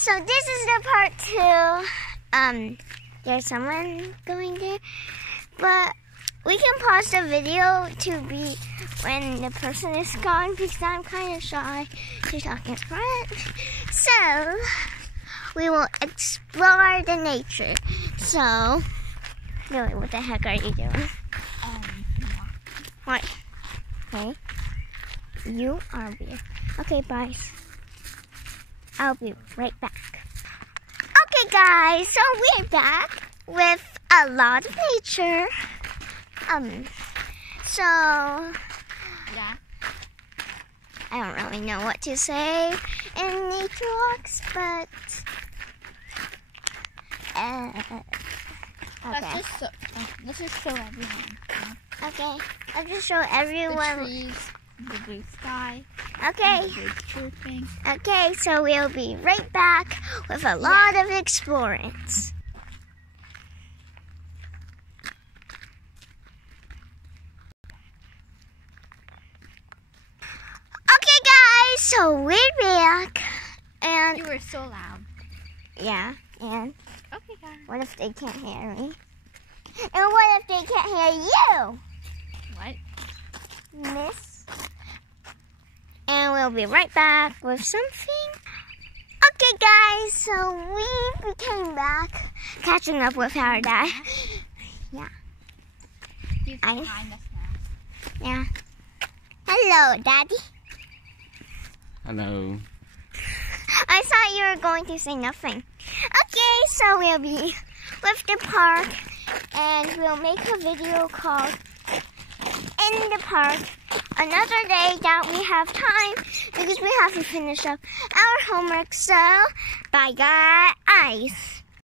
so this is the part 2. There's someone going there, but we can pause the video to be when the person is gone because I'm kind of shy to talk in front. So we will explore the nature. So, Lily, what the heck are you doing? What? Okay. You are weird. Okay, bye. I'll be right back. Okay, guys, so we're back with a lot of nature. So Yeah. I don't really know what to say in nature walks, but okay. Let's just show everyone. Okay, I'll just show The everyone. trees, the blue sky, Okay. the birds chirping. Okay, so we'll be right back with a lot of explorings. Okay, guys, so we're back, and You were so loud. yeah, and Okay, guys. what if they can't hear me? And what if they can't hear you, What? miss? And we'll be right back with something. Okay, guys, so we came back, catching up with our dad. Yeah. He's behind us now. Yeah. Hello, Daddy. Hello. I thought you were going to say nothing. Okay, so we'll be with the park, and we'll make a video called In the Park another day that we have time because we have to finish up our homework. So, bye guys.